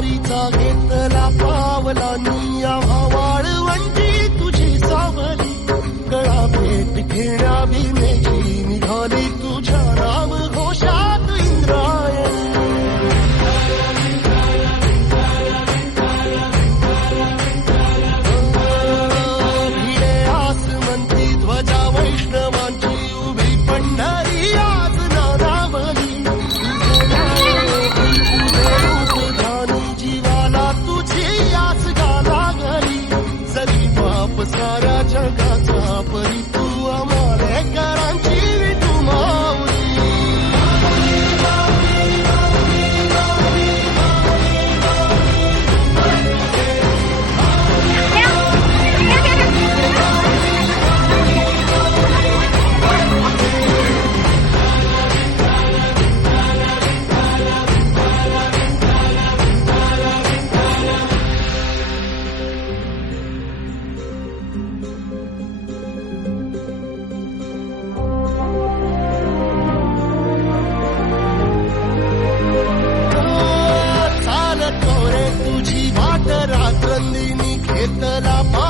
वारीचा घेतला पावलांनी Itna maa